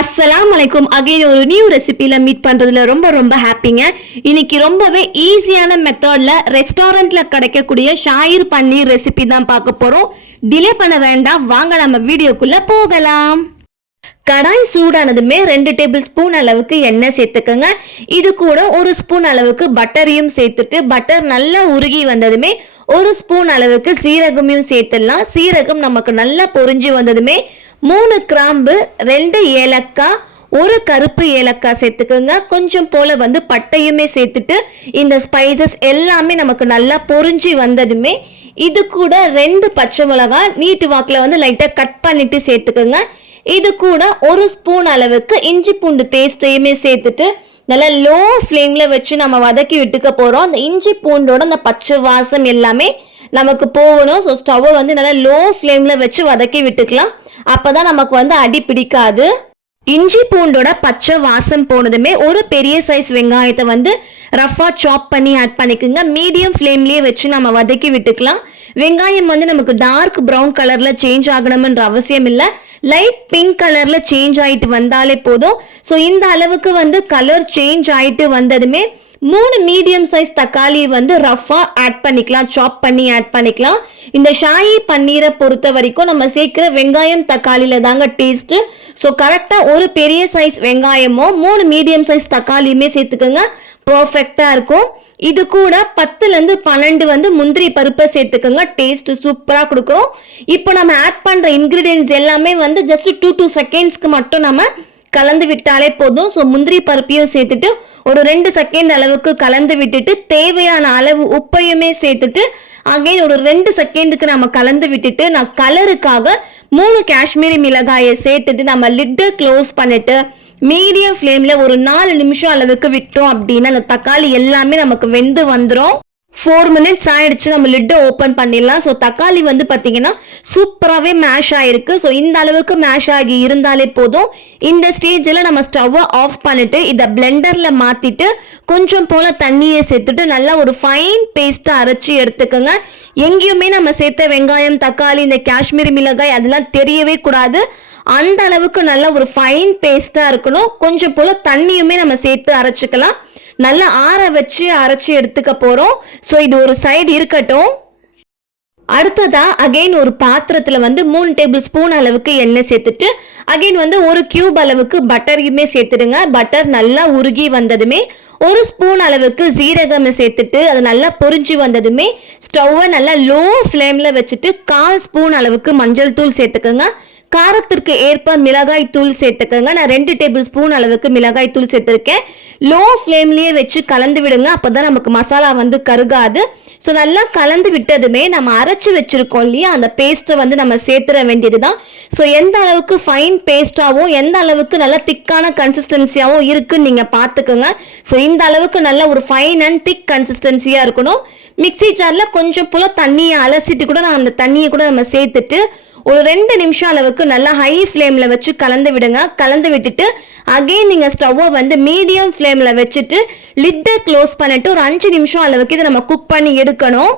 அஸ்ஸலாமு அலைக்கும். அகைன் ஒரு நியூ ரெசிபியில் மீட் பண்ணுறதுல ரொம்ப ஹாப்பிங்க. இன்னைக்கு ரொம்பவே ஈஸியான மெத்தடில் ரெஸ்டாரண்ட்டில் கிடைக்கக்கூடிய ஷாயிர் பன்னீர் ரெசிபி தான் பார்க்க போகிறோம். டிலே பண்ண வேண்டாம், வாங்க நம்ம வீடியோக்குள்ளே போகலாம். கடாய் சூடானதுமே 2 டேபிள் ஸ்பூன் அளவுக்கு எண்ணெய் சேர்த்துக்கோங்க. இது கூட 1 ஸ்பூன் அளவுக்கு பட்டரையும் சேர்த்துட்டு பட்டர் நல்லா உருகி வந்ததுமே 1 ஸ்பூன் அளவுக்கு சீரகமையும் சேர்த்துடலாம். சீரகம் நமக்கு நல்லா பொரிஞ்சு வந்ததுமே 3 கிராம்பு, 2 ஏலக்காய், 1 கருப்பு ஏலக்காய் சேர்த்துக்கோங்க. கொஞ்சம் போல பட்டையுமே சேர்த்துட்டு இந்த ஸ்பைசஸ் எல்லாமே நமக்கு நல்லா பொரிஞ்சு வந்ததுமே இது கூட 2 பச்சை மிளகாய் நீட்டு வாக்கில் லைட்டாக கட் பண்ணிட்டு சேர்த்துக்கோங்க. இது கூட 1 ஸ்பூன் அளவுக்கு இஞ்சி பூண்டு பேஸ்ட்டையுமே சேர்த்துட்டு நல்லா லோ ஃப்ளேமில் வச்சு நம்ம வதக்கி விட்டுக்க போகிறோம். அந்த இஞ்சி பூண்டோட அந்த பச்சை வாசம் எல்லாமே நமக்கு போகணும். ஸோ ஸ்டவ்வை நல்லா லோ ஃப்ளேமில் வச்சு வதக்கி விட்டுக்கலாம். அப்போ தான் நமக்கு அடி பிடிக்காது. இஞ்சி பூண்டோட பச்சை வாசம் போனதுமே 1 பெரிய சைஸ் வெங்காயத்தை ரஃபாக சாப் பண்ணி ஆட் பண்ணிக்கோங்க. மீடியம் ஃப்ளேம்லேயே வச்சு நம்ம வதக்கி விட்டுக்கலாம். வெங்காயம் நமக்கு டார்க் ப்ரௌன் கலரில் சேஞ்ச் ஆகணும்ன்ற அவசியம் இல்லை. லைட் பிங்க் கலரில் சேஞ்ச் ஆகிட்டு வந்தாலே போதும். ஸோ இந்த அளவுக்கு கலர் சேஞ்ச் ஆகிட்டு வந்ததுமே 3 மீடியம் சைஸ் தக்காளி ரஃபாக ஆட் பண்ணிக்கலாம், சாப் பண்ணி ஆட் பண்ணிக்கலாம். இந்த ஷாயி பன்னீரை பொறுத்த வரைக்கும் நம்ம சேர்க்கிற வெங்காயம் தக்காளியில் தாங்க டேஸ்ட்டு. ஸோ கரெக்டாக 1 பெரிய சைஸ் வெங்காயமோ 3 மீடியம் சைஸ் தக்காளியுமே சேர்த்துக்கோங்க, பர்ஃபெக்டாக இருக்கும். இது கூட 10லேருந்து 12 முந்திரி பருப்பை சேர்த்துக்கோங்க, டேஸ்ட் சூப்பராக கொடுக்குறோம். இப்போ நம்ம ஆட் பண்ணுற இன்க்ரீடியன்ஸ் எல்லாமே ஜஸ்ட் 2 செகண்ட்ஸ்க்கு மட்டும் நம்ம கலந்து விட்டாலே போதும். ஸோ முந்திரி பருப்பையும் சேர்த்துட்டு ஒரு 2 செகண்ட் அளவுக்கு கலந்து விட்டுட்டு தேவையான அளவு உப்பையுமே சேர்த்துட்டு அகைன் ஒரு 2 செகண்டுக்கு நம்ம கலந்து விட்டுட்டு நான் கலருக்காக 3 காஷ்மீரி மிளகாயை சேர்த்துட்டு நம்ம லிட்டை க்ளோஸ் பண்ணிட்டு மீடியம் ஃப்ளேமில் ஒரு 4 நிமிஷம் அளவுக்கு விட்டோம் அப்படின்னா அந்த தக்காளி எல்லாமே நமக்கு வெந்து வந்துடும். 4 மினிட்ஸ் ஆயிடுச்சு, நம்ம லிட்டை ஓப்பன் பண்ணிடலாம். ஸோ தக்காளி பார்த்தீங்கன்னா சூப்பராகவே மேஷ் ஆகிருக்கு. ஸோ இந்த அளவுக்கு மேஷ் ஆகி இருந்தாலே போதும். இந்த ஸ்டேஜில் நம்ம ஸ்டவ்வை ஆஃப் பண்ணிட்டு இதை பிளெண்டரில் மாற்றிட்டு கொஞ்சம் போல் தண்ணியை சேர்த்துட்டு நல்லா ஒரு ஃபைன் பேஸ்ட்டாக அரைச்சி எடுத்துக்கோங்க. எங்கேயுமே நம்ம சேர்த்த வெங்காயம், தக்காளி, இந்த காஷ்மீரி மிளகாய் அதெல்லாம் தெரியவே கூடாது. அந்த அளவுக்கு நல்லா ஒரு ஃபைன் பேஸ்ட்டாக இருக்கணும். கொஞ்சம் போல் தண்ணியுமே நம்ம சேர்த்து அரைச்சிக்கலாம். நல்லா ஆற வச்சு அரைச்சி எடுத்துக்க போகிறோம். ஸோ இது ஒரு சைடு இருக்கட்டும். அடுத்ததா அகைன் ஒரு பாத்திரத்தில் 3 டேபிள் ஸ்பூன் அளவுக்கு எண்ணெய் சேர்த்துட்டு அகைன் 1 கியூப் அளவுக்கு பட்டரையுமே சேர்த்துடுங்க. பட்டர் நல்லா உருகி வந்ததுமே 1 ஸ்பூன் அளவுக்கு சீரகம் சேர்த்துட்டு அது நல்லா பொரிஞ்சு வந்ததுமே ஸ்டவ்வை நல்லா லோ ஃப்ளேமில் வச்சுட்டு 1/4 ஸ்பூன் அளவுக்கு மஞ்சள் தூள் சேர்த்துக்கோங்க. காரத்திற்கு ஏற்ப மிளகாய் தூள் சேர்த்துக்கோங்க. நான் 2 டேபிள் ஸ்பூன் அளவுக்கு மிளகாய் தூள் சேர்த்துருக்கேன். லோ ஃப்ளேம்லேயே வச்சு கலந்து விடுங்க, அப்போ தான் நமக்கு மசாலா கருகாது. ஸோ நல்லா கலந்து விட்டதுமே நம்ம அரைச்சி வச்சுருக்கோம் இல்லையா, அந்த பேஸ்ட்டை நம்ம சேர்த்துற வேண்டியது தான். ஸோ எந்த அளவுக்கு ஃபைன் பேஸ்ட்டாகவும் எந்த அளவுக்கு நல்லா திக்கான கன்சிஸ்டன்சியாகவும் இருக்குன்னு நீங்கள் பார்த்துக்கோங்க. ஸோ இந்த அளவுக்கு நல்ல ஒரு ஃபைன் அண்ட் திக் கன்சிஸ்டன்சியாக இருக்கணும். மிக்சி ஜாரில் கொஞ்சம் போல் தண்ணியை அலசிட்டு கூட நான் அந்த தண்ணியை கூட நம்ம சேர்த்துட்டு ஒரு 2 நிமிஷம் அளவுக்கு நல்லா ஹை ஃப்ளேமில் வச்சு கலந்து விடுங்க. கலந்து விட்டுட்டு அகெயின் நீங்கள் ஸ்டவ்வை மீடியம் ஃப்ளேமில் வச்சுட்டு லிட்டை க்ளோஸ் பண்ணிட்டு ஒரு 5 நிமிஷம் அளவுக்கு இதை நம்ம குக் பண்ணி எடுக்கணும்.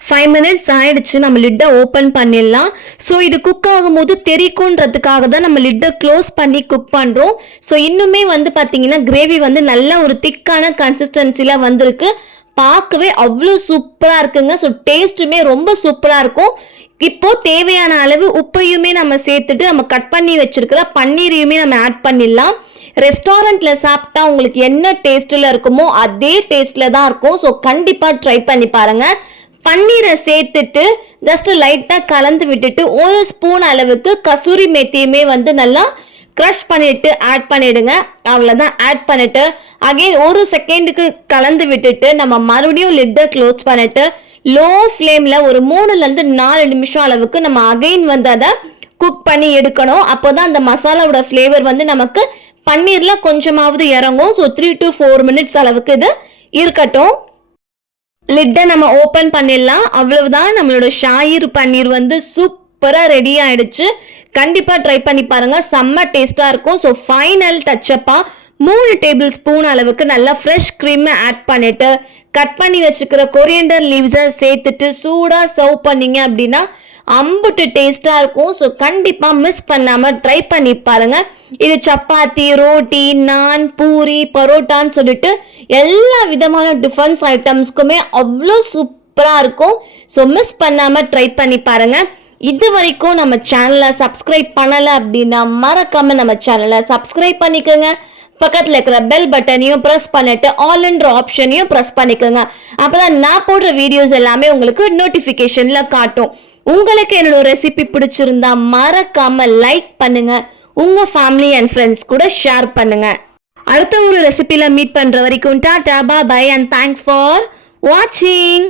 5 மினிட்ஸ் ஆயிடுச்சு, நம்ம லிட்டை ஓப்பன் பண்ணிடலாம். ஸோ இது குக் ஆகும்போது தெரிக்கும்ன்றதுக்காக தான் நம்ம லிட்டை க்ளோஸ் பண்ணி குக் பண்ணுறோம். ஸோ இன்னுமே பார்த்தீங்கன்னா கிரேவி நல்ல ஒரு திக்கான கன்சிஸ்டன்சியில் வந்திருக்கு. பார்க்கவே அவ்வளோ சூப்பராக இருக்குங்க. ஸோ டேஸ்ட்டுமே ரொம்ப சூப்பராக இருக்கும். இப்போ தேவையான அளவு உப்பையுமே நம்ம சேர்த்துட்டு நம்ம கட் பண்ணி வச்சிருக்கிற பன்னீரையுமே நம்ம ஆட் பண்ணிடலாம். ரெஸ்டாரண்ட்ல சாப்பிட்டா உங்களுக்கு என்ன டேஸ்ட்ல இருக்குமோ அதே டேஸ்ட்ல தான் இருக்கும். ஸோ கண்டிப்பா ட்ரை பண்ணி பாருங்க. பன்னீரை சேர்த்துட்டு ஜஸ்ட் லைட்டா கலந்து விட்டுட்டு 1 ஸ்பூன் அளவுக்கு கசூரி மேத்தியுமே நல்லா க்ரஷ் பண்ணிட்டு ஆட் பண்ணிடுங்க. அவ்வளோதான். ஆட் பண்ணிட்டு அகைன் 1 செகண்டுக்கு கலந்து விட்டுட்டு நம்ம மறுபடியும் லிட்டை க்ளோஸ் பண்ணிட்டு லோ ஃப்ளேமில் ஒரு 3லேருந்து 4 நிமிஷம் அளவுக்கு நம்ம அகைன் அதை குக் பண்ணி எடுக்கணும். அப்போ தான் அந்த மசாலாவோட ஃப்ளேவர் நமக்கு பன்னீரில் கொஞ்சமாவது இறங்கும். ஸோ 3 to 4 மினிட்ஸ் அளவுக்கு இது இருக்கட்டும். லிட்டை நம்ம ஓப்பன் பண்ணிடலாம். அவ்வளவுதான், நம்மளோட ஷாயிர் பன்னீர் சூப்பராக ரெடி ஆயிடுச்சு. கண்டிப்பாக ட்ரை பண்ணி பாருங்க, செம்ம டேஸ்ட்டாக இருக்கும். ஸோ ஃபைனல் டச்சப்பாக 3 டேபிள் ஸ்பூன் அளவுக்கு நல்லா ஃப்ரெஷ் க்ரீமை ஆட் பண்ணிட்டு கட் பண்ணி வச்சுக்கிற கொரியண்டர் லீவ்ஸை சேர்த்துட்டு சூடாக சர்வ் பண்ணீங்க அப்படின்னா அம்புட்டு டேஸ்ட்டாக இருக்கும். ஸோ கண்டிப்பாக மிஸ் பண்ணாமல் ட்ரை பண்ணி பாருங்க. இது சப்பாத்தி, ரோட்டி, நான், பூரி, பரோட்டான்னு சொல்லிட்டு எல்லா விதமான டிஃபன்ஸ் ஐட்டம்ஸ்க்குமே அவ்வளோ சூப்பராக இருக்கும். ஸோ மிஸ் பண்ணாமல் ட்ரை பண்ணி பாருங்க. இது வரைக்கும் நம்ம சேனலை சப்ஸ்கிரைப் பண்ணலை அப்படின்னா மறக்காம நம்ம சேனலை சப்ஸ்கிரைப் பண்ணிக்கோங்க. பக்கத்தில் இருக்கிற பெல் பட்டனையும் ப்ரெஸ் பண்ணிட்டு ஆல்ன்ற ஆப்ஷனையும் ப்ரெஸ் பண்ணிக்கோங்க. அப்போதான் நான் போடுற வீடியோஸ் எல்லாமே உங்களுக்கு நோட்டிஃபிகேஷன்ல காட்டும். உங்களுக்கு என்னோட ரெசிபி பிடிச்சிருந்தா மறக்காம லைக் பண்ணுங்க, உங்க ஃபேமிலி அண்ட் ஃப்ரெண்ட்ஸ் கூட ஷேர் பண்ணுங்க. அடுத்த ஒரு ரெசிபில மீட் பண்ற வரைக்கும் டாடா, பாய் அண்ட் தேங்க்ஸ் ஃபார் வாட்சிங்.